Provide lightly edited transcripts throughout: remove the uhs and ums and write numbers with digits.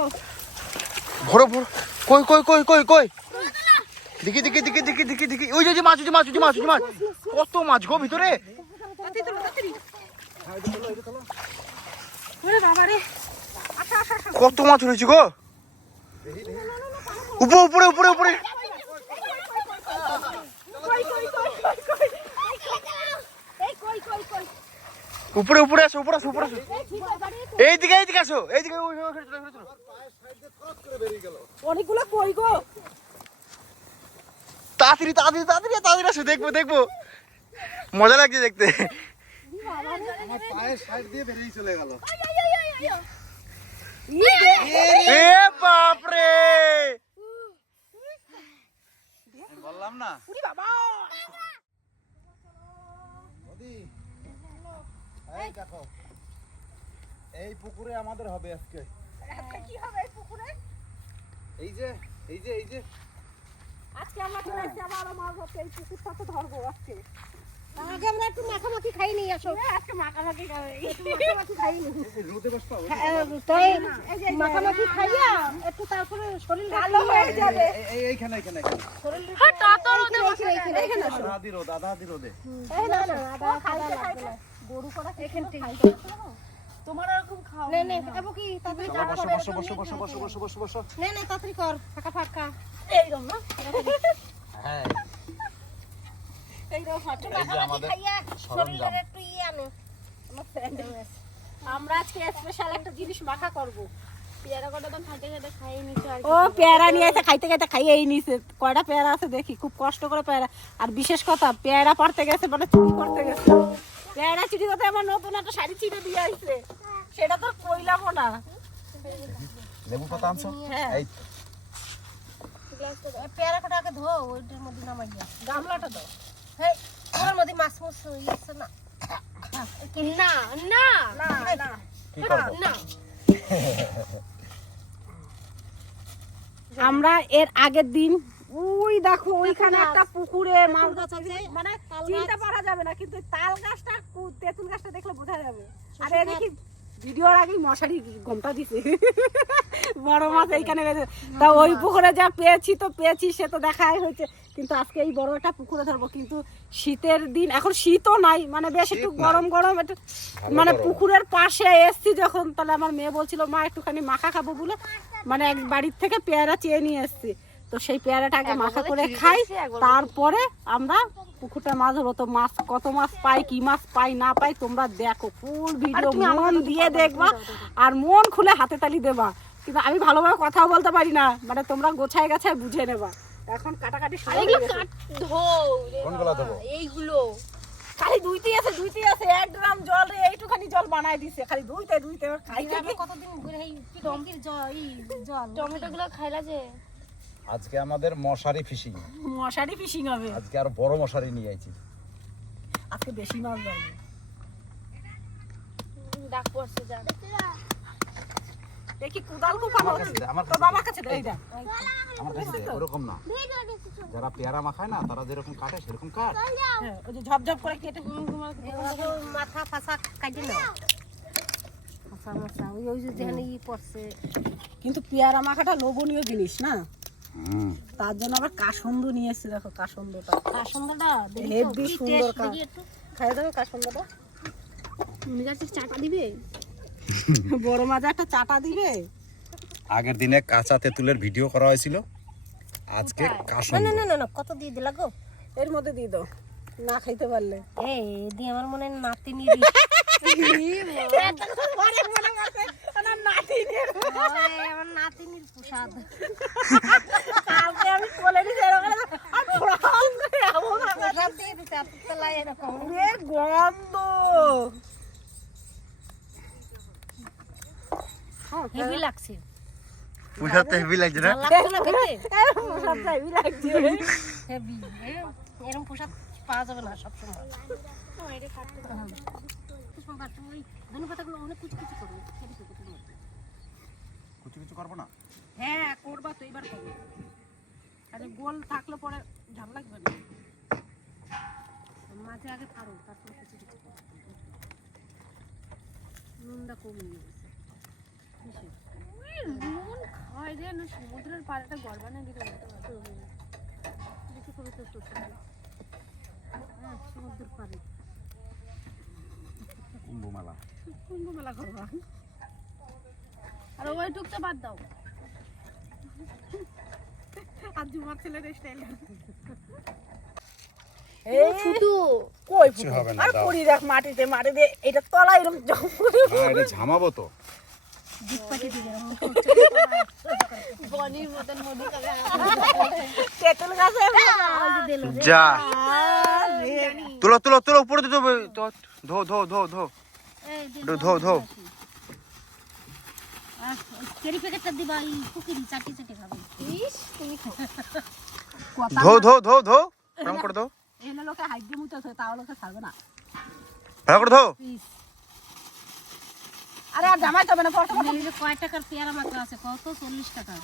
চলো ভরো ভরো। কই কই কই কই কই দেখি দেখি দেখি দেখি দেখি দেখি ওই যে মাছ মাছ মাছ মাছ কত মাছ গো ভিতরে। কত মাছ রয়েছে গো উপরে উপরে উপরে উপরে উপরে আসো উপরে আসো উপরে আসো এইদিকে এইদিকে আসো এইদিকে অনেকগুলো কই গো তাড়াতাড়ি তাড়াতাড়ি তাড়াতাড়ি তাড়াতাড়ি আসো দেখবো দেখবো মজা লাগছে দেখতে। আমার পায়ের সাইড দিয়ে বেরিয়ে চলে গেল। এ বাপ রে বললাম না বাবা এই দেখো এই পুকুরে আমাদের হবে আজকে। কি হবে এই পুকুরে? এই যে এই যে এই যে আজকে আমরা চলে আসছি আবার মাছ ধরতে, এই পুকুরটা তো ধরবো আজকে। আগে আমরা একটু মাখামাখি খাই নিয়ে আসো। আজকে মাখামাখি খাবে, মাখামাখি খাই নি। রোদে বসতে হবে। তাই মাখামাখি খাইয়া একটু তারপরে শরীর ভালো হয়ে যাবে। এইখানে এইখানে হ্যাঁ তত রোদে বসে এইখানে আসো। আধা দি রোদে এই না না আদা খাইতে খাইতে গরু করা এখান থেকে তোমার এরকম খাও নে নে খাবো কি তাড়াতাড়ি বসো বসো বসো বসো বসো বসো বসো বসো নে নে তাড়াতাড়ি কর ফাঁকা ফাঁকা এইরকম না হ্যাঁ এইরকম ফাঁকা এই যে আমাদের সরঞ্জাম। একটু আনো আমার ফ্রেন্ড আমরা আজকে স্পেশাল একটা জিনিস মাখা করব। পেয়ারা কটা তো খাইতে খাইতে খাইয়ে নিছো আর ও পেয়ারা নিয়ে এসে খাইতে খাইতে খাইয়েই নিছে। কয়টা পেয়ারা আছে দেখি, খুব কষ্ট করে পেয়ারা। আর বিশেষ কথা পেয়ারা পাড়তে গেছে মানে চুরি করতে গেছে। পেয়ারা চুরি করতে আমার নতুন একটা শাড়ি ছিঁড়ে দিয়ে আইছে, সেটা তো কইলাম না। লেবু পাতা আনছো? এই পেয়ারা কটাকে ধো, ওইটার মধ্যে নামাই দিয়া গামলাটা দাও। হ্যাঁ ওর মধ্যে মাছ মাছ হইছে না না না না না কি করব না। আমরা এর আগের দিন ওই দেখো ওইখানে একটা পুকুরে মাছ গাছ আছে, মানে চিনতে পারা যাবে না, কিন্তু তাল গাছটা তেঁতুল গাছটা দেখলে বোঝা যাবে। আর এই দেখি ভিডিওর আগেই মশারি গমটা দিছে বড় মাছ এইখানে গেছে। তা ওই পুকুরে যা পেয়েছি তো পেয়েছি, সে তো দেখাই হয়েছে। কিন্তু আজকে এই বড় একটা পুকুরে ধরবো, কিন্তু শীতের দিন, এখন শীতও নাই, মানে বেশ একটু গরম গরম একটু, মানে পুকুরের পাশে এসছি যখন, তাহলে আমার মেয়ে বলছিল মা একটুখানি মাখা খাবো বলে, মানে এক বাড়ির থেকে পেয়ারা চেয়ে নিয়ে এসছি। তো সেই পেয়ারাটাকে মাখা করে খাই, তারপরে আমরা পুকুরটা মাছ ধরবো। তো মাছ কত মাছ পাই, কি মাছ পাই না পাই তোমরা দেখো, ফুল ভিডিও মন দিয়ে দেখবা আর মন খুলে হাতে তালি দেবা। কিন্তু আমি ভালোভাবে কথাও বলতে পারি না, মানে তোমরা গোছায় গাছায় বুঝে নেবা। এখন কাটাকাটি কোনগুলো দেবো? এইগুলো খালি ধুইতে আছে 1 গ্রাম জল রে এইটুখানি জল বানাই দিছে, খালি ধুইতে খাই। কতদিন জল টমেটোগুলো খাইলা যে। আজকে আমাদের মশারি ফিশিং হবে। আজকে আর বড় মশারি নিয়ে আইছি। আজকে বেশি মাছ ধরবো। ডাক পড়ছে যা দেখি কুদাল কুপানো হচ্ছে। তো বাবার কাছে দে এইটা, আমার কাছে দে, ওরকম না, যারা পেয়ারা মাখায় না তারা যেরকম কাটে সেরকম কাট। হ্যাঁ ওই যে ঝপঝপ করে কেটে মাথা ফাসা কাটি না মাথা ওই যে যেখানে পড়ছে। কিন্তু পেয়ারা মাখাটা লোভনীয় জিনিস না, তার জন্য আবার কাসন্দ নিয়ে এসেছে। দেখো কাসন্দটা হেভি সুন্দর, খাইয়ে দেবে কাসন্দটা। চাটা দিবে বড় মাছ একটা চাটা দিবে। আগের দিনে কাঁচা তেঁতুলের ভিডিও করা হয়েছিল, আজকে কাসন্দ। না কত দিয়ে দিলা গো? এর মধ্যে দিয়ে দাও, না খাইতে পারলে। এই দি আমার মনে নাতিনি নাতিনির প্রসাদ আমি বলে দিছি গন্ধ হেভি লাগছে। পুষাতে হেভি লাগছে না? হেভি এরকম পোশাক পাওয়া যাবে না সবসময়। কুচি কুচি করবো না? হ্যাঁ করবা তো, এবার করবো। আরে গোল থাকলে পরে ঝাল লাগবে না, মাঝে আগে ফাড়ো তারপর কিছু কিছু নুনটা কমিয়ে গেছে। না সমুদ্রের পাড়টা ঘর বানিয়ে দিতে বলতে দেখি করে তো সমুদ্রের পাড়ে কুম্ভমেলা করবা আর ওইটুকটা বাদ দাও আর জুমার ছেলের স্টাইল ফুটু কই কিছু হবে না, আর দাও। পড়ি দেখ মাটিতে এটা তলা এরকম এটা ঝামাবো তো বনির মতন মধু খাবে তেঁতুল গাছে যা তুলো তুলো তুলো উপরে দিতে হবে ধো ধো ধো ধো ধো ধো কেরি প্যাকেটটা দিবা এই কুকিরি চাটি চাটি খাবে ইস তুমি ধো ধো ধো ধো গরম করে ধো এনে লোকে হাইট দিয়ে মুতেছে তাও লোকে ছাড়বে না ভালো করে ধো আরে আর জামাই তবে না পড়তে এই যে কয় টাকার পেয়ারা মাত্র আছে কত 40 টাকা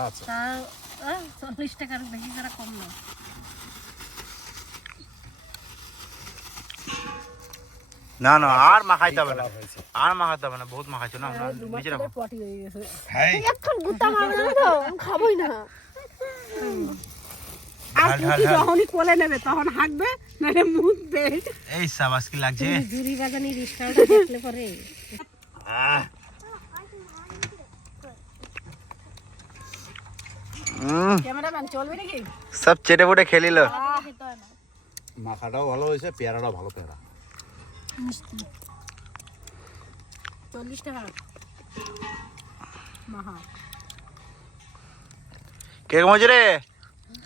আচ্ছা তা 40 টাকার বেশি ছাড়া কম না না না আর মাখাইতে হবে না আর মাখাইতে হবে না বহুত মাখাইছো না আমরা নিচে রাখো পটি হয়ে গেছে হ্যাঁ এখন গুতা মারবে না তো খাবোই না আর ঢাল, ঢাল, পুকি ঢাল। যখনই কোলে নেবে তখন হাঁকবে নাহলে মুতবে এই সাবাস কি লাগছে জুরি বাগানি রিস্কাটা দেখলে পরে ক্যামেরাম্যান চলবে নাকি সব চেটে ফুটে খেলিল মাখাটাও ভালো হয়েছে পেয়ারাটাও ভালো পেয়ারা মিষ্টি 40 টাকা মাহা কিরকম হয়েছে রে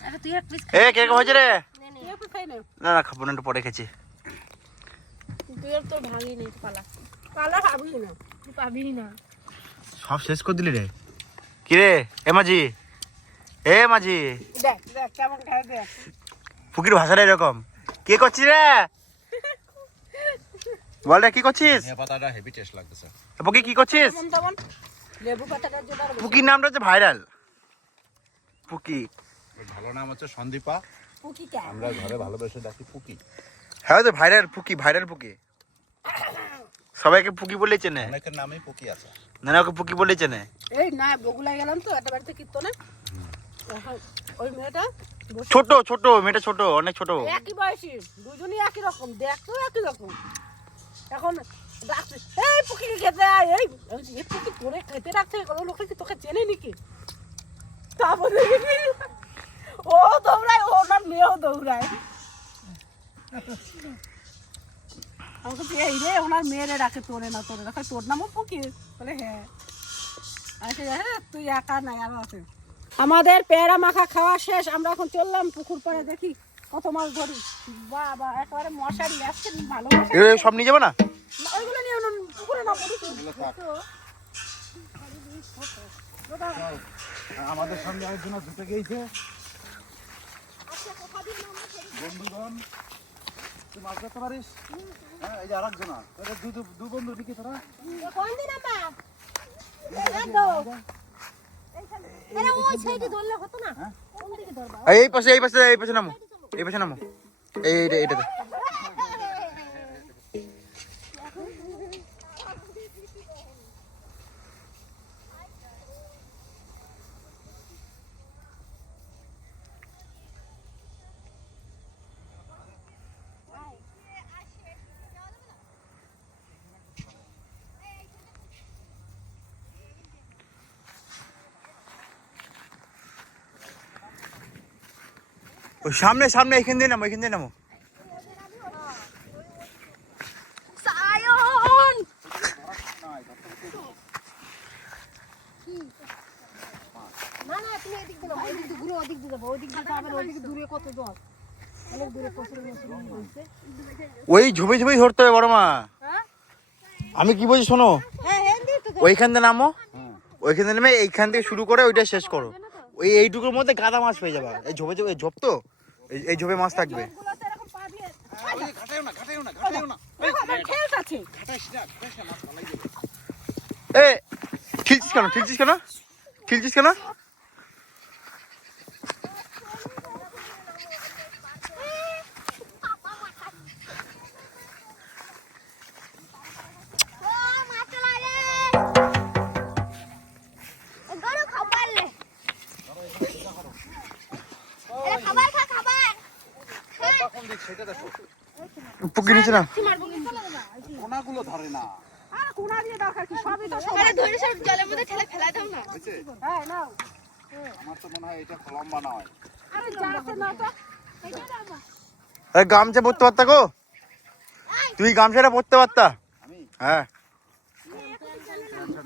আরে তুই এক পিস এ কিরকম হয়েছে রে তুই একটু খাই নে না না খাবো না একটু পরে খেছি তুই আর তোর ভাঙি নেই পালা কালা খাবি না তুই পাবি না সব শেষ করে দিলি রে কি রে এ মাঝি এ মাঝি দেখ দেখ কেমন খায় দেখ ফুকির ভাষাটা এরকম কে করছিস রে বল রে কি করছিস ধনিয়া পাতাটা হেভি টেস্ট লাগতেছে ফুকি কি করছিস যেমন তেমন লেবু পাতাটা যেটা ফুকির নামটা হচ্ছে ভাইরাল ফুকি এর ভালো নাম হচ্ছে সন্দীপা পুকি কে আমরা ঘরে ভালোবেসে ডাকি পুকি হ্যাঁ তো ভাইরাল ফুকি ভাইরাল ফুকি সবাইকে ফুকি বলেই চেনে অনেকের নামেই পুকি আছে না না ওকে ফুকি বলেই চেনে এই না বগুলা গেলাম তো একটা বাড়িতে কীর্তনে ওই মেয়েটা বসে ছোট ছোট মেয়েটা ছোট অনেক ছোট একই বয়সী দুজনই একই রকম দেখতেও একই রকম এখন ডাকছে এই পুকিকে খেতে আয় এই আমি বলছি, এই পুকি তোরে খেতে ডাকছে কোনো লোকে কি তোকে চেনে নাকি তারপরে দেখি ও দৌড়ায় ও না মেয়েও দৌড়ায় আমি বলছি এই রে ওনার মেয়েরে ডাকে তোরে না তোর নামও পুকি বলে হ্যাঁ আচ্ছা হ্যাঁ তুই একা নাই আরো আছে আমাদের পেয়ারা মাখা খাওয়া শেষ আমরা এখন চললাম পুকুর পাড়ে দেখি কত মাছ ধরি বাবা একেবারে মশারি আসছে ভালো মশারি। এ সব নিয়ে যাবে না না, ওইগুলো নিয়ে পুকুরে না পুকুরে আমাদের সঙ্গে আরেকজন ধুতে গিয়েছে বন্ধুগণ তুই মাছ ধরতে পারিস হ্যাঁ এই যে আরেকজন দু বন্ধু নাকি তোরা কোন দিন আমরা আরে ওই সাইডে ধরলে হতো না কোন দিকে ধরবা এই পাশে নামো এইটাতে ওই সামনে সামনে এখান দিয়ে নামো সায়ন না না তুমি এদিক দিয়ে ওই দিক দিয়ে ঘুরে ওদিক দিয়ে যাবো ওদিক দিয়ে যাবে ওদিক দূরে কত জল অনেক দূরে প্রচুর মাছ আছে ওই ঝুপে ঝুপে ধরতে হবে বড় মা আমি কি বলছি শোনো হ্যাঁ হেন্দি তো ওইখান থেকে নামো ওইখান থেকে নেমে এইখান থেকে শুরু করে ওইটা শেষ করো এইটুকুর মধ্যে গাদা মাছ পেয়ে যাবা এই ঝোপে ঝোপে ঝোপ তো এই ঝোপে মাছ থাকবে গুলোতে এরকম পা দিয়ে ঘাটাইও না খেলতে আছে এ ঠিলছিস কেন গরু খাবা খাবার খা খাবার কোন দিক সেটা দেখো। পুকুর নিচে না কোনাগুলো ধরে না। আর কোনা দিয়ে দরকার কি সবই তো সমান। আরে ধরে সব জলের মধ্যে ঠেলে ফেলা দাও না হয়েছে? হ্যাঁ নাও। আমার তো মনে হয় এটা লম্বা নয়। আরে যা আছে না তো। আরে গামছা পরতে পারতা গো, তুই গামছাটা পরতে পারতা। আমি হ্যাঁ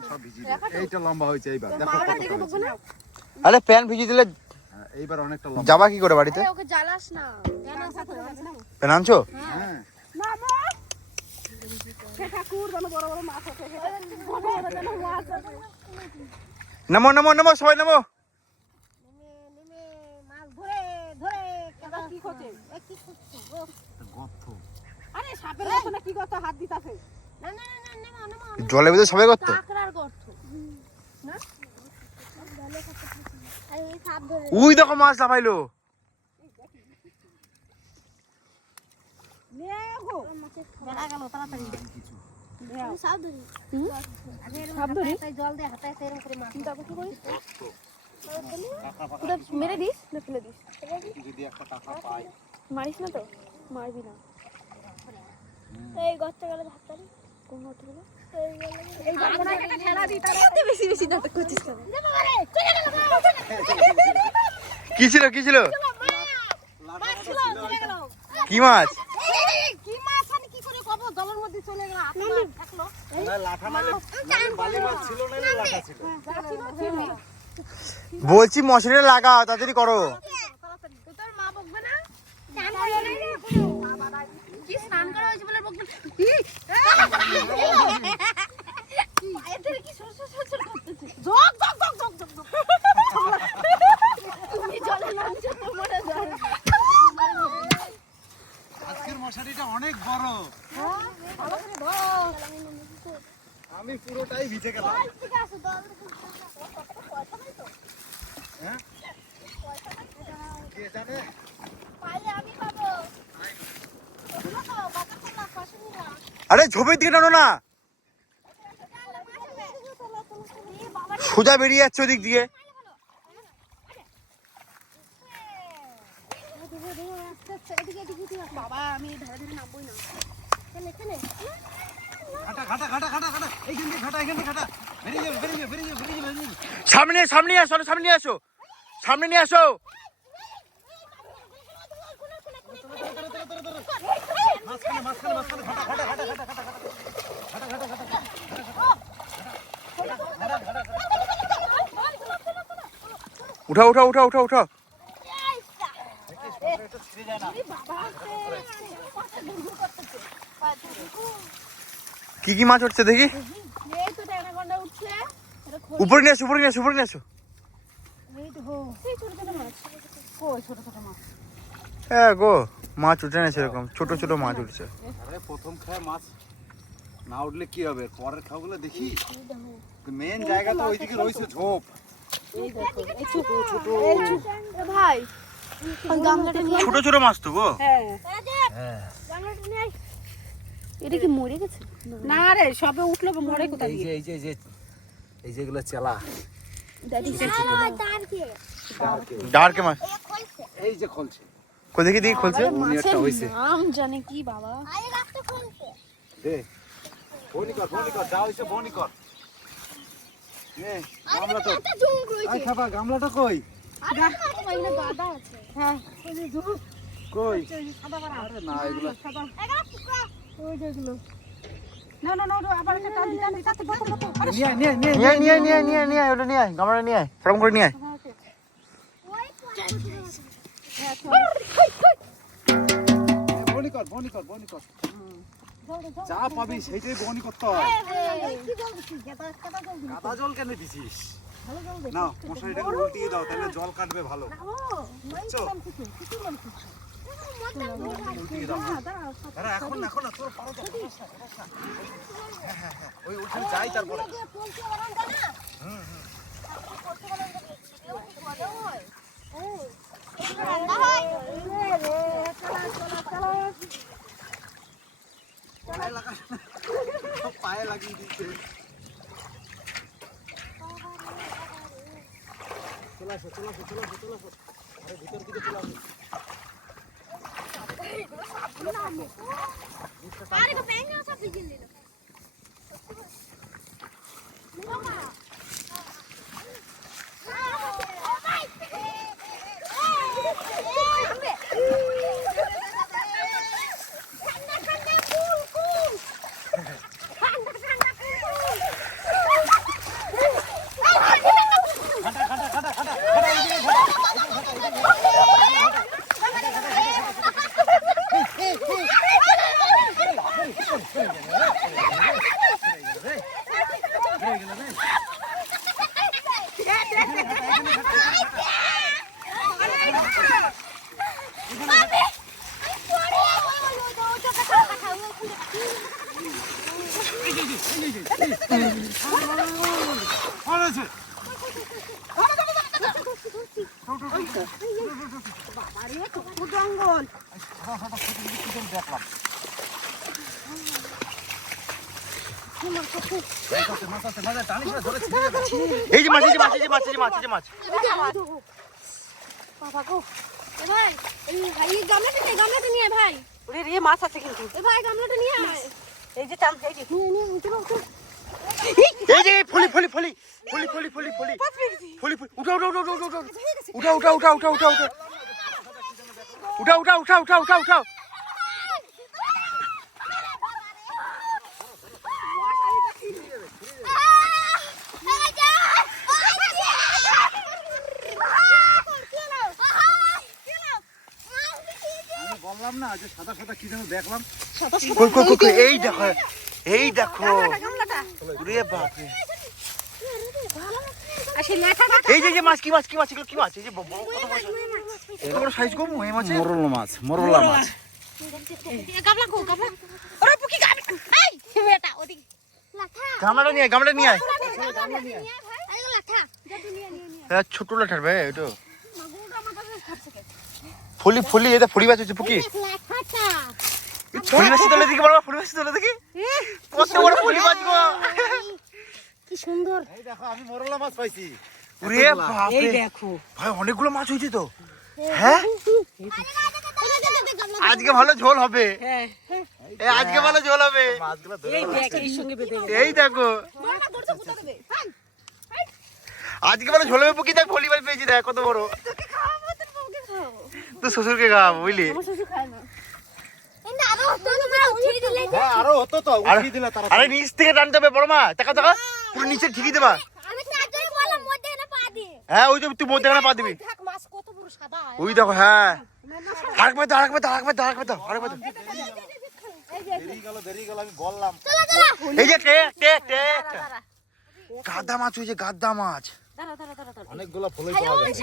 সব ভিজিয়ে দিই। এইটা লম্বা হয়েছে এইবার দেখো কত হয়েছে। আরে প্যান ভিজিয়ে দিলে হ্যাঁ, এইবার অনেকটা লম্বা। যাবা কি করে বাড়িতে? ওকে জ্বালাস না প্যান আনছো? হ্যাঁ না মা। সেটা কুর যেন বড় বড় মাছ আছে সেটা বড় বড় যেন মাছ আছে। নামো নামো নামো সবাই নামো। নেমে মাছ ধরে ধরে এটা কি করছে? কি করছিস গর্ত। আরে সাপের মতো না কি করতে হাত দিতাছে। না না না না না না জলের ভিতরে সবাই করতো। কাকড়ার গর্ত না আরে এই সাপ ধরে উই দেখো মাছ লাফাইলো। নে গো। বেলা গেল তাড়াতাড়ি সাপ ধরি সাপ ধরি? তাই জল দিয়ে হাতায় এরকম করে মাছ তারপর কি করি? ওটা মেরে দিস না ফেলে দিস যদি একটা টাকা পাই মারিস না তো মারবি না এই গর্তে গেলে ভাবতাম কোন গর্তে গেলে এই যে একটা ঠেলা দিই তার এত বেশি বেশি নাটক করছিস কেন কি ছিল কি ছিল? মাছ ছিল চলে গেল কি মাছ? কি মাছ আমি কি করে কব জলের মধ্যে চলে গেল থাকলো না লাঠা নালে বালি মাছ ছিল না লাঠা ছিল। বলছি মশারিটা লাগাও, তাড়াতাড়ি করো। তোর মা বকবে না কি স্নান করা হয়েছে বলে বকবে এদের কি সরসর সরসর করতেছে jug jug jug jug jug jug. তুমি জলে নামছো তোমার জল আজকের মশারিটা অনেক বড়। ভালো করে ধর আমি পুরোটাই ভিজে গেলাম। ঠিক আছে দল হ্যাঁ কে জানে? পাইলে আমি পাবো বাবা খোলা পাশে নিলা আরে ঝোপের দিকে টানো না, সোজা বেরিয়ে যাচ্ছে ওদিক দিয়ে। বাবা আমি ধরে ধরে নামবই না এখানে ঘাটা ঘাটা ঘাটা ঘাটা ঘাটা এইখান দিয়ে ঘাটা এখান দিয়ে ঘাটা বেরিয়ে যাবে বেরিয়ে যাবে বেরিয়ে যাবে বেরিয়ে যাবে বেরিয়ে যাবে। সামনে সামনে আসো, সামনে নিয়ে আসো, সামনে নিয়ে আসো। মাঝখানে মাঝখানে মাঝখানে ঘাটা ঘাটা ঘাটা ঘাটা ঘাটা ঘাটা ঘাটা ঘাটা ঘাটা উঠাও উঠাও উঠাও উঠাও উঠাও। কি কি মাছ উঠছে দেখি? এই তো অ্যানাকোন্ডা উঠছে এটা উপরে নিয়ে আসো, উপরে নিয়ে আসো, উপরে নিয়ে আসো। এই তো সেই ছোট ছোট মাছ কই ছোট ছোট মাছ। হ্যাঁ গো, মাছ উঠে না সেরকম, ছোট ছোট মাছ উঠছে। আরে প্রথম খায় মাছ না উঠলে কি হবে, পরের খাওয়াগুলো দেখি। মেন জায়গা তো ওইদিকে রয়েছে ঝোপ। এই দেখো এই ছোট ছোট। ভাই গামলাটা নিয়ে ছোট ছোট মাছ তো গো। হ্যাঁ গামলাটা নিয়ে আয় এটা কি মরে গেছে না রে সবে উঠলো মরে কোথা দিয়ে? এই যেগুলো চেলা ডার্কে মাছ। এই যে খলছে কই দেখি দেখি খুলছে। একটা হইছে নাম জানে কি বাবা দে বনি কর যা হইছে বনি কর। নে গামলা তো আই খাবা গামলাটা কই? গাদা আছে হ্যাঁ ওই যে ধুর কই? সাদা বাড়া। আরে না এগুলো সাদা ওই যেগুলো। না না না আবার একটা টান দিতে দিতে বতো বতো। আরে নিয়ে নিয়ে নিয়ে নিয়ে আয়, নিয়ে আয়, নিয়ে আয়, নিয়ে আয়, নিয়ে আয়, ওটা নিয়ে আয়, গামলাটা নিয়ে আয়, ফরম করে নিয়ে আয়। বনি কর যা পাবি সেইটাই বনি করতে হয়। কাদা জল কেন দিছিস? না মশারিটাকে উল্টিয়ে দাও তাহলে জল কাটবে ভালো। বুঝছো? উল্টিয়ে দাও। আরে এখন না তোর পারো তো। হ্যাঁ ওই উঠে যাই তারপরে। পায়ে লাগিয়ে দিচ্ছে। আরে ভিতর দিকে চলে আসো। আরে তো পেন না সব ভিজে দিল জঙ্গল দেখলাম এই যে মাছ এই যে মাছ এই যে মাছ এই যে মাছ এই যে মাছ বাবা গো এ ভাই এই ভাই গামলাটা নিয়ে আয় ভাই ওরে রে মাছ আছে কিন্তু এ ভাই গামলাটা নিয়ে আয় এই যে চাম এই যে নিয়ে উঠো এই যে ফলি ফলি ফলি ফলি ফলি ফলি ফলি ফলি ফলি উঠা উঠা উঠা উঠা উঠা উঠা উঠা উঠা উঠা উঠা উঠা উঠা উঠা উঠা উঠা উঠা আমি বললাম না যে সাদা সাদা কি যেন দেখলাম কই কই কই এই দেখো এই দেখো গামলাটা ওরে বাপ রে আসে লাঠাটা এই যে মাছ কি মাছ কি মাছ এগুলো কি মাছ এই যে বড় কত বড় এত বড় সাইজ কম এই মাছ মোরলা মাছ গামলা কো গামলা ওরে পুকি গামলা এই বেটা ওদিকে লাঠা গামলাটা নিয়ে আয় গামলা নিয়ে আয় ভাই আরে লাঠা যা তুই নিয়ে হ্যাঁ ছোট লাঠার ভাই এটা মাগুরটা মাথা খাচ্ছে কে ফলি ফলি এটা ফলি মাছ হচ্ছে পুকি লাঠাটা ফলি মাছ তোলে দেখি বড় ফলি মাছ তোলে দেখি কত বড় ফলি মাছ গো কি সুন্দর এই দেখো আমি মোরলা মাছ পাইছি ওরে বাপ এই রে দেখো ভাই অনেকগুলো মাছ হইছে তো হ্যাঁ আজকে ভালো ঝোল হবে হ্যাঁ এই আজকে ভালো ঝোল হবে মাছগুলো এই দেখ এই সঙ্গে বেঁধে গেছে এই দেখো বড়টা দূরটা কোথা দেবে আজকে ভালো ঝোল হবে পুকি দেখ ফলি মাছ পেয়েছি দেখ কত বড় তোকে খাওয়াবো তোর বউকে খাওয়াবো তো শ্বশুরকে খাওয়াবো বুঝলি আমার শ্বশুর খায় না ইন্দা আরো হতো না উঠিয়ে দিলে হ্যাঁ আরো হতো তো উঠিয়ে দিলে তারা আরে নিচ থেকে টানতে হবে বড় মা টাকা টাকা পুরো নিচে ঠিকই দেবা আমি তাড়াতাড়ি বললাম মধ্যে না পা দিয়ে হ্যাঁ ওই যে তুই মধ্যে পা দিবি দেখ মাছ কত বড় সাদা ওই দেখো হ্যাঁ আরেকবার দাও আরেকবার দাও আরেকবার দাও আরেকবার দাও আরেকবার দাও দেরি গেল আমি বললাম চলো চলো এই যে টেক টেক টেক গাদা মাছ হয়েছে গাদা মাছ দাঁড়া দাঁড়া দাঁড়া দাঁড়া অনেকগুলো ফলই পাওয়া যায়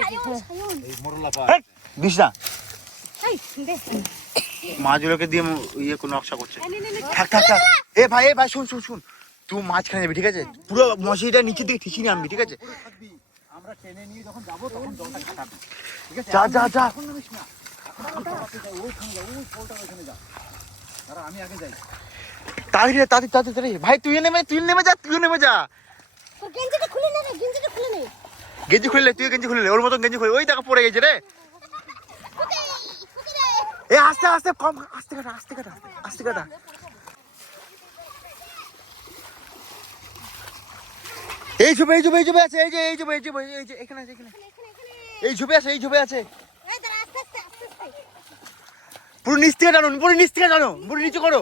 এই মোরলা পা হেৎ, দিস না এই দে মাছগুলোকে দিয়ে ইয়ে কোনো নকশা করছে থাক থাক থাক এ ভাই শুন শুন শুন তুই মাছখানে যাবি ঠিক আছে পুরো মশারিটা নিচের দিকে ঠিকই নামবি ঠিক আছে থাকবি আমরা টেনে নিয়ে যখন যাবো তখন জলটা কাটাবি ঠিক আছে যা যা যা এখন নামিস না এখন আমি যাই ওইখানে যা ওই পোলটার ওইখানে যা দাঁড়া আমি আগে যাই তাড়াতাড়ি তাড়াতাড়ি ভাই তুই নেমে যা তোর গেঞ্জিটা খুলে নে রে গেঞ্জিটা খুলে নে গেঞ্জি খুললে তুই গেঞ্জি খুললে ওর মতন গেঞ্জি খুলে ওই দেখো পড়ে গেছে রে ফুকি রে এ আস্তে আস্তে কম আস্তে কাটা এই ঝোপে আছে এই যে এখানে আছে এখানে এই ঝোপে আছে এই দাঁড়া আস্তে আস্তে পুরো নিচ থেকে টানো পুরো নিচে করো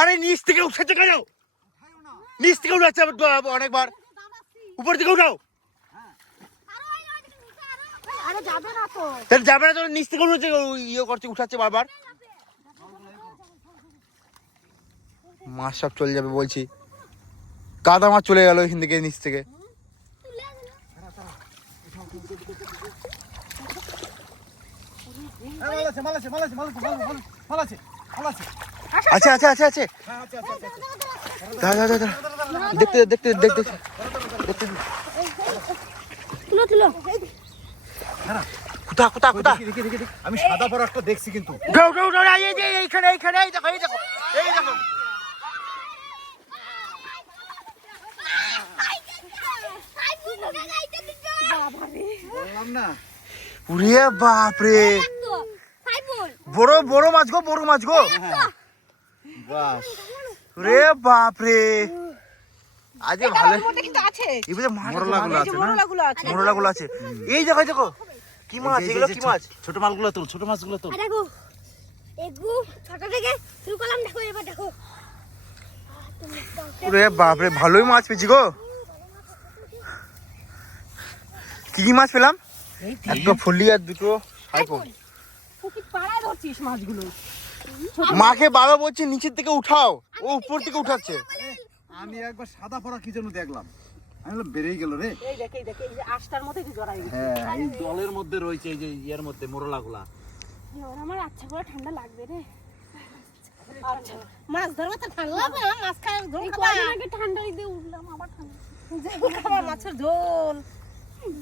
আরে নিচ থেকে উঠাচ্ছে কেন নিচ থেকে উঠাচ্ছে অনেকবার উপর থেকে উঠাও আরে যাবে না তো তাহলে যাবে না তো নিচ থেকে উঠছে ইয়ে করছে উঠাচ্ছে বারবার মাছ সব চলে যাবে বলছি কাদা মাছ চলে গেল এখান থেকে নিচ থেকে আছে দেখতে তুলো তুলো কোথা কোথা কোথা দেখি দেখি দেখি আমি সাদা পরাগটা দেখছি কিন্তু যাও যাও যাও এই যে এইখানে এইখানে এই দেখো এই দেখো এই দেখো বললাম না ওরে বাপ রে বড় বড় মাছ গো বড় মাছ গো বাস রে বাপ রে আজকে ভালো এর মধ্যে কিন্তু আছে এবারে মাছ মোরলাগুলো এই যে মোরলাগুলো আছে মোরলাগুলো আছে এই দেখো এই দেখো কি মাছ এগুলো কি মাছ ছোট মাছগুলো তোল ছোট মাছগুলো তোল দেখো এগু ছোট থেকে শুরু করলাম দেখো এবার দেখো রে বাপ রে ভালোই মাছ পেয়েছি গো কি কি মাছ পেলাম একটা ফুলি আর দুটো হাইপো পুকি পাড়ায় ধরছিস মাছগুলো মাকে বাবা বলছে নিচের থেকে উঠাও ও উপর থেকে উঠাচ্ছে আমি একবার সাদা পরা কি জন্য দেখলাম আমি বললাম বেরিয়ে গেল রে এই দেখ এই যে আষ্টার মধ্যে কি জড়াই গেছে হ্যাঁ এই দলের মধ্যে রয়েছে এই যে ইয়ের মধ্যে মোরলাগুলা আমার আচ্ছা করে ঠান্ডা লাগবে রে আচ্ছা মাছ ধরবে তো ঠান্ডা লাগবে না মাছ খাওয়া ঝোল এই খাবা কদিন আগে ঠান্ডায় দিয়ে উঠলাম আবার ঠান্ডা ঝোল খাবা মাছের ঝোল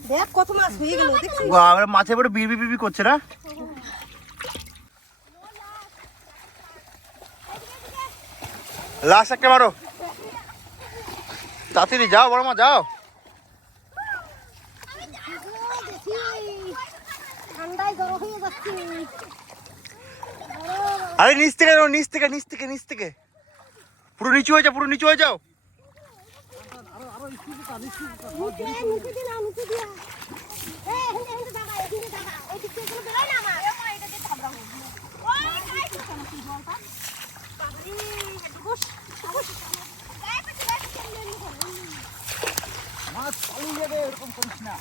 দেখ কত মাছ হয়ে গেল দেখছিস বাবা মাছের পরে বিড়বি বিড়বি করছে না লাস্ট একটা মারো তাড়াতাড়ি যাও বড় মা যাও ঠান্ডায় গরম হয়ে যাচ্ছে আরে নিচ থেকে নাও, নিচ থেকে নিচ থেকে নিচ থেকে পুরো নিচু হয়ে যাও পুরো নিচু হয়ে যাও নিচে দিন নিচে দিয়া এই হেঁটে হেঁটে দাঁড়া এদিকে দাঁড়া ওই দিক থেকে বেরোয় না আমার এটা দিয়ে থামড়া ওই খাইছিস কেন তুই জলটা বাবারে হেঁটে বস বস গায়ে পেটে মাছ পালিয়ে যাবে এরকম করিস না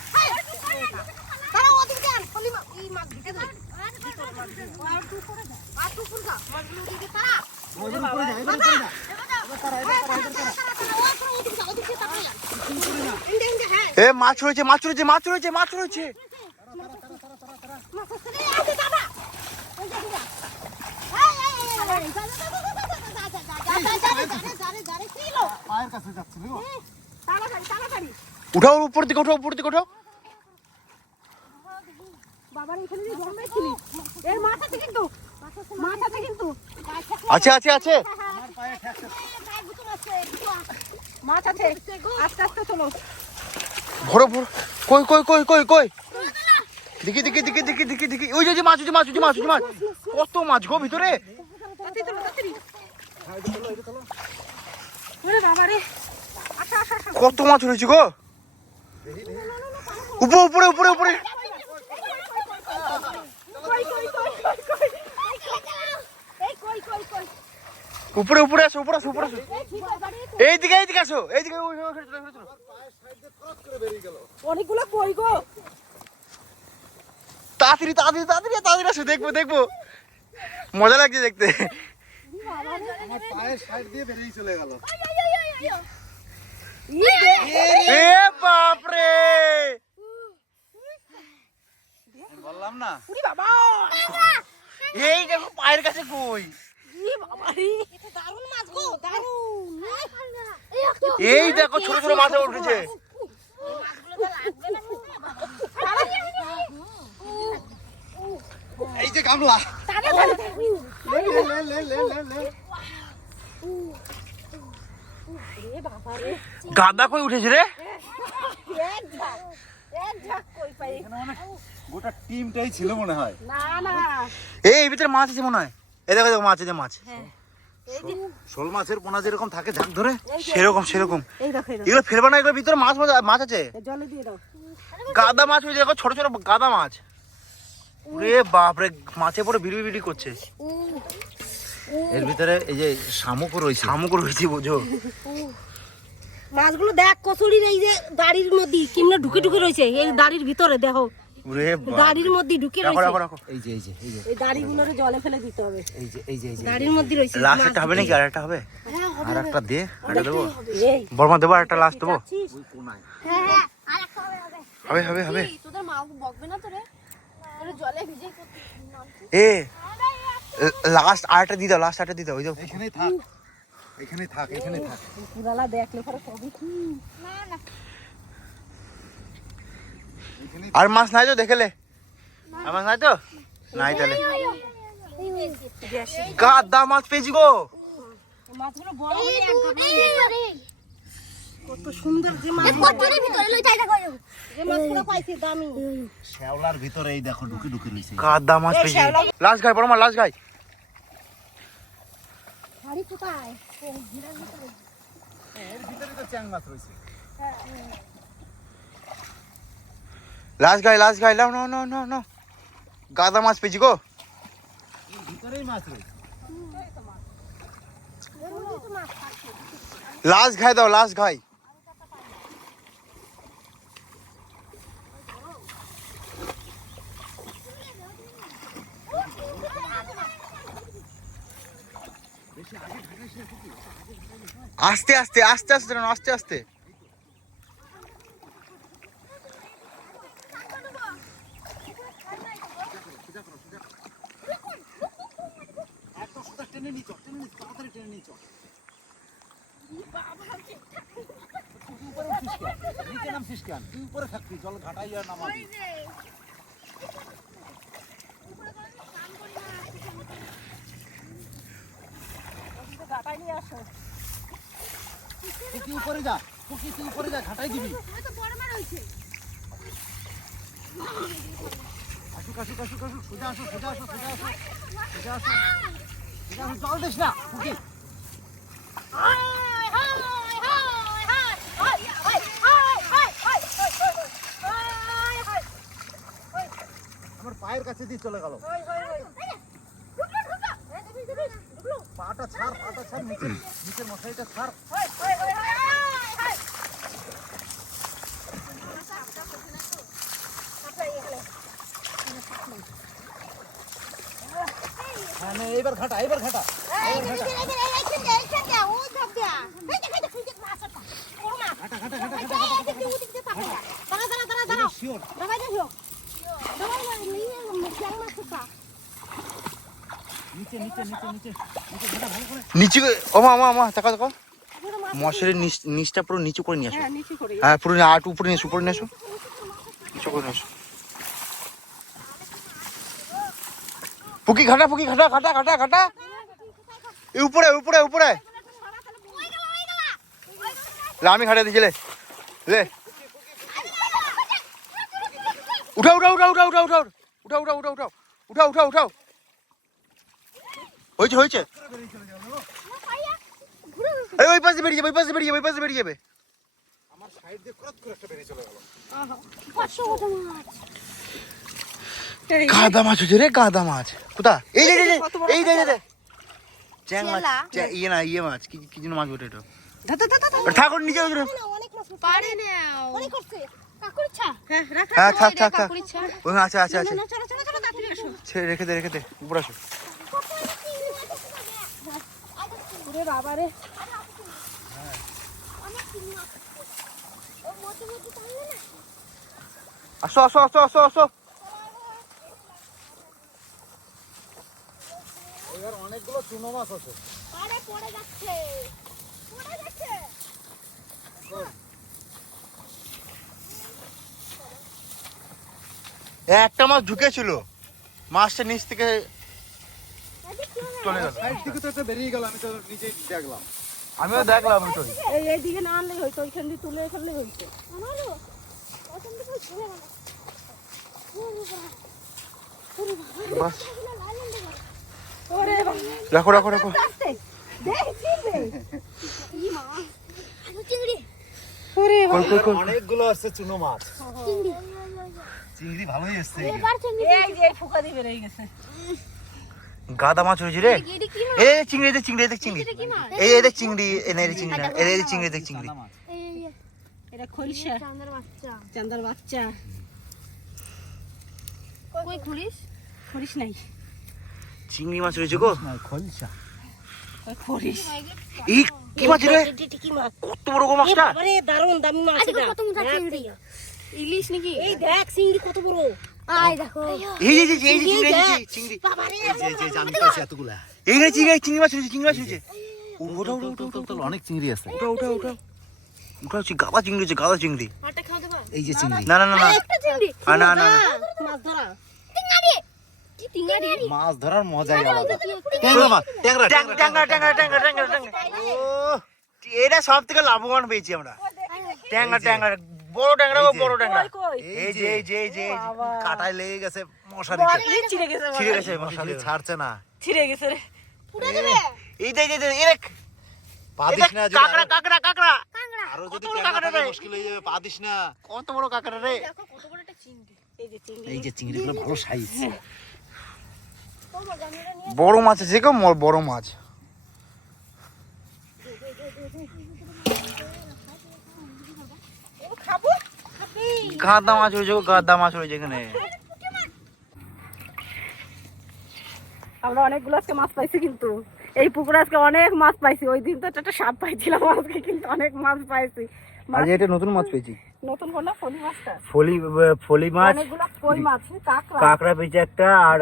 তারা ওদিক দেন খলি এই মাছ দিতে দাও আর তুই করে দে আর তুই করে দাও মাছগুলো ওদিকে তারা ওদের উপরে যা এদের উপরে যা এ মাছ রয়েছে মাছ রয়েছে মাছ রয়েছে মাছ রয়েছে পায়ের কাছে যাচ্ছিল তাড়াতাড়ি উঠাও উপর দিকে উঠাও উপর দিকে উঠাও বাবার এখানে যে জল মেরেছিলি এর মাছ আছে কিন্তু আছে আছে আছে আমার পায়ে ঠেকছে মাছ আছে আস্তে আস্তে চলো ভরো ভরো কই কই কই কই কই দেখি দেখি দেখি দেখি দেখি দেখি ওই যে মাছ ওই যে মাছ ওই যে মাছ ওই যে মাছ কত মাছ গো ভিতরে তাড়াতাড়ি চলো তাড়াতাড়ি ওরে বাবা রে আসা আসা আসা কত মাছ রয়েছে গো উপরে উপরে উপরে উপরে উপরে উপরে আসো উপরে আসো উপরে আসো এইদিকে আসো এইদিকে অনেকগুলো কই গো তাড়াতাড়ি তাড়াতাড়ি তাড়াতাড়ি তাড়াতাড়ি আসো দেখবো দেখবো মজা লাগছে দেখতে আমার পায়ের সাইড দিয়ে বেরিয়ে চলে গেল এ বাপ রে বললাম না উরি বাবা এই দেখো পায়ের কাছে কই ই বাবা রে এটা দারুণ মাছ গো দারুণ এই দেখো ছোট ছোট মাছ উঠেছে এই যে গামলা তাড়াতাড়ি লে লে লে লে লে লে রে বাবা রে গাদা কই উঠেছে রে এক ঝাঁক কই পাই এখানে মানে গোটা টিমটাই ছিল মনে হয় না না এই ভিতরে মাছ আছে মনে হয় এই দেখো দেখো মাছ আছে মাছ শোল মাছের পোনা যেরকম থাকে ঝাঁক ধরে সেরকম সেরকম এই দেখো এগুলো ফেলবা না এগুলোর ভিতরে মাছ মাছ আছে জলে দিয়ে দাও গাদা মাছ ওই দেখো ছোট ছোট গাদা মাছ ওরে বাপ রে মাছে পরে বিড়ি বিড়ি করছে এর ভিতরে এই যে শামুকও রয়েছে শামুক রয়েছে বোঝো মাছগুলো দেখ কচুরির এই যে দাড়ির মধ্যে কিমনে ঢুকে ঢুকে রয়েছে এই দাড়ির ভিতরে দেখো ওরে বাপ দাড়ির মধ্যে ঢুকে রাখো রয়েছে রাখো রাখো এই যে এই যে এই যে এই দাড়িগুলোরে জলে ফেলে দিতে হবে এই যে এই যে এই যে দাড়ির মধ্যে রয়েছে লাস্ট একটা হবে নাকি আর একটা হবে আর একটা দে একটা দেবো এই বর্মা দেবো আর একটা লাস্ট দেবো ওই কোনায় হ্যাঁ আর একটা হবে হবে হবে হবে তোদের মা বকবে না তোরে তোরে জলে ভিজে এ লাস্ট আরেকটা দিয়ে দাও লাস্ট আরেকটা দিয়ে দাও ওই যে এখানেই থাক এখানেই থাক এখানেই থাক পুরালা দেখলে পরে কবি কি না না আর মাছ নাই তো দেখেলে? আর মাছ নাই তো? নাই তাহলে। গাদা মাছ পেয়েছি গো। মাছগুলো বড় হলে এক গাদা। কত সুন্দর যে মাছ, কতরে ভিতরে লই যাই দেখো যে মাছগুলো পাইছি দামি। শ্যাওলার ভিতরে এই দেখো ঢুকে ঢুকে রইছে। গাদা মাছ পেয়েছি। লাস্ট গাই, বড় মাছ লাস্ট গাই। হাড়ি কোথায়? ও ঘিরার ভিতরে। এর ভিতরে তো চ্যাং মাছ রইছে। লাস্ট গাই, লাস্ট গাই। লাও, নাও নাও নাও নাও। গাদা মাছ পেয়েছি গো। এর ভিতরেই মাছ রইছে। এর মধ্যে তো মাছ থাকে। লাস্ট ঘাই দাও, লাস্ট ঘাই। আস্তে আস্তে আস্তে আস্তে না, আস্তে আস্তে। একদম সোজা টেনে নিচো, তাড়াতাড়ি টেনে নিচো। তুই উপরে উঠিস কেন? নিচে নামছিস কেন? তুই উপরে থাকবি, জল ঘাটাই আর নামাবি। গাটাই নিয়ে আসো। তুই উপরে যা, তুই উপরে যা, ঘাটাই দিবি। ওই তো বড় মাছ হইছে। আসুক আসুক আসুক আসুক, সোজা আসো সোজা আসো সোজা আসো সোজা আসো সোজা আসো, জল দিস না pookie. Hi hi hi hi hi hi hi hi hi hi. আমার পায়ের কাছে দিয়ে চলে গেল। পাটা ছাড়, পাটা ছাড়, নিচের মশারিটা ছাড়। হ্যাঁ নে, এইবার ঘাটা, এইবার ঘাটা, এইবার ঘাটা। ঘাটা ঘাটা ঘাটা ঘাটা ঘাটা। শিওর। নিচে নিচে নিচে নিচে নিচে ঘাটা ভালো করে। নিচে, ওমা ওমা ওমা, তাকাও তাকাও। মশারির নিচটা পুরো নিচু করে নিয়ে আসো। হ্যাঁ নিচে করে। হ্যাঁ পুরো আট উপরে নিয়ে এসো, উপরে নিয়ে এসো, নিচু করে নিয়ে এসো। পুকি ঘাটা, পুকি ঘাটা ঘাটা ঘাটা ঘাটা। এই উপরে উপরে উপরে। লে, আমি ঘাটা দিয়েছি, লে লে। উঠাও উঠাও উঠাও উঠাও উঠাও উঠাও উঠাও উঠাও উঠাও উঠাও উঠাও উঠাও উঠাও। হয়েছে হয়েছে। এই ওই পাশে বেরিয়ে যাবে, ওই পাশে বেরিয়ে যাবে, ওই পাশে বেরিয়ে যাবে। আমার সাইড দিয়ে ক্রস করে একটা বেরিয়ে চলে গেল। গাদা মাছ হচ্ছে রে, গাদা মাছ। কোথা? এই যে এই যে চ্যাং মাছ, ইয়ে না, ইয়ে মাছ, কি যেন মাছ ওটা? এটা ঠাকুর নিচে ওই অনেক মাছ পারে না। অনেক করছে কাকুরিছা। হ্যাঁ রাখ। হ্যাঁ থাক থাক থাক। কাকুরিছা। ওই আচ্ছা আচ্ছা আচ্ছা, চলো চলো চলো চলো তাড়াতাড়ি আসো। রেখে দে রেখে দে, উপরে আসো। ওরে বাবা রে। আসো আসো আসো আসো আসো। এবার অনেকগুলো চুনো মাছ আছে। আরে পড়ে যাচ্ছে। পড়ে যাচ্ছে। একটা মাছ ঢুকেছিল, মাছটা নিচ থেকে চলে গেল। সাইড থেকে তো একটা বেরিয়ে গেল, আমি তো নিজেই দেখলাম। আমিও দেখলাম ওইটাই। এইদিকে না আনলেই হইতো, ওইখান দিয়ে তুলে ফেললে হইতো। আমারও ওখান থেকে চলে গেল। বাস ওরে বাবা। রাখো রাখো রাখো। আস্তে দেখ চিনবে। কি মা? চিংড়ি। ওরে কই কই কই। অনেকগুলো আসছে চুনো মাছ। চিংড়ি। চিংড়ি ভালোই এসছে। এবার চিংড়ি। এই যে ফুকা দিয়ে বেরিয়ে গেছে। গাদা মাছ হয়েছে রে। এটা কি মাছ? এই চিংড়ি দেখ, চিংড়ি দেখ, চিংড়ি। কি মাছ? এই দেখ চিংড়ি, এই দেখ চিংড়ি, এই দেখ চিংড়ি দেখ, চিংড়ি। চানা মাছ। এই এটা খলসা, চান্দার বাচ্চা। চান্দার বাচ্চা। কই খুলিস? খরিস নাই, চিংড়ি মাছ রয়েছে গো। না, খলসা। ওই খরিস। এই কি মাছ রে? এটা কি মাছ? কত বড় গো মাছটা। আরে দারুণ দামি মাছ আজকে এটা। কত মোটা চিংড়ি? ইলিশ নাকি? এই দেখ চিংড়ি কত বড়। আয় দেখো। এই যে চিংড়ি, চিংড়ি। বাবারে এই যে আমি পাইছি এতগুলা। এই চিংড়ি, চিংড়ি মাছ রয়েছে, চিংড়ি মাছ রয়েছে। উঠো উঠো উঠো উঠো অনেক চিংড়ি আছে। উঠো উঠো উঠো। ওটা হচ্ছে গাদা চিংড়ি, হচ্ছে গাদা চিংড়ি। আটা খাও দেবা এই যে চিংড়ি, না না না না, একটা চিংড়ি না না না, মাছ ধরা টিঙ্গারি কি টিঙ্গারি মাছ ধরার মজাই আলাদা। ট্যাংরা মাছ, ট্যাংরা ট্যাংরা ট্যাংরা ট্যাংরা ট্যাংরা ট্যাংরা ট্যাংরা। ও এটা সব থেকে লাভবান পেয়েছি আমরা। ট্যাংরা ট্যাংরা, বড় ট্যাংরা গো, বড় ট্যাংরা। কই এই যে এই যে এই যে কাটায় লেগে গেছে মশারি, বড় ছিঁড়ে গেছে, ছিঁড়ে গেছে মশারি মশারি। ছাড়ছে না। ছিঁড়ে গেছে রে। পুরো দেবে এই যে এই যে এরে পা দিস না, যদি কাকড়া কাকড়া কাকড়া, আরো যদি কত বড় ট্যাংরা কাঁকড়া থাকে রে? মুশকিল হয়ে যাবে, পা দিস না। কত বড় কাকড়া রে। দেখো কত বড় একটা চিংড়ি এই যে চিংড়ি, এই যে চিংড়িগুলো ভালো সাইজ। তোমরা জামিরা নিয়ে বড় মাছ আছে গো, বড় মাছ। ও খাবো খাবি গাদা মাছ রয়েছে গো, গাদা মাছ রয়েছে এখানে। আমরা অনেকগুলো আজকে মাছ পাইছি, কিন্তু এই পুকুরে আজকে অনেক মাছ পাইছি। ওই দিন তো একটা সাপ পাইছিলাম, আজকে কিন্তু অনেক মাছ পাইছি। আজ এটা নতুন মাছ পেয়েছি, নতুন কোনটা ফলি মাছটা, ফলি মাছ, অনেকগুলো কই মাছ, কাঁকড়া, কাকড়া পেয়েছি একটা, আর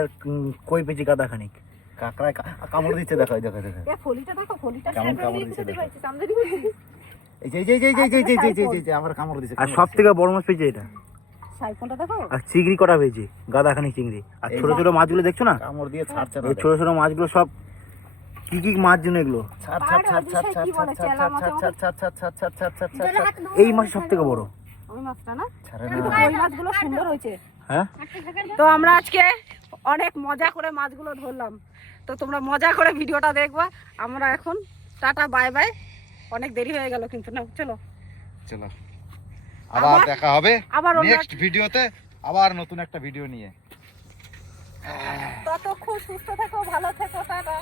কই পেয়েছি গাদা খানিক। কাকড়ায় কামড় দিচ্ছে, দেখো দেখো দেখো। এ ফলিটা দেখো, ফলিটা কেমন সামনে কামড় দিয়ে দিছে কোথাতে দেখো। পাইছি, সামনে দিয়ে পাইছি। এই যে এই যে এই যে এই যে এই যে এই যে এই যে আমার কামড় দিচ্ছে। আর সব থেকে বড় মাছ পেয়েছি এটা। সাইফোনটা দেখো, আর চিংড়ি কটা পেয়েছি, গাদা খানিক চিংড়ি। আর ছোট ছোট মাছগুলো দেখছো না, কামড় দিয়ে ছাড়ছে না। এই ছোট ছোট মাছগুলো সব কি কি মাছ যেন এগুলো। ছাড় ছাড় ছাড় ছাড় ছাড় ছাড় ছাড় ছাড় ছাড় ছাড় ছাড় ছাড় ছাড় ছাড় ছাড় ছাড়। এই মাছ সব থেকে বড়। ওই মাছটা না, ছাড়ে কিন্তু না। ওই মাছগুলো সুন্দর হয়েছে। হ্যাঁ তো আমরা আজকে অনেক মজা করে মাছগুলো ধরলাম, তো তোমরা মজা করে ভিডিওটা দেখবা। আমরা এখন টাটা বাই বাই, অনেক দেরি হয়ে গেল কিন্তু, না চলো চলো আবার দেখা হবে আবার অন্য নেক্সট ভিডিওতে, আবার নতুন একটা ভিডিও নিয়ে। ততক্ষণ সুস্থ থেকো, ভালো থেকো, টাটা।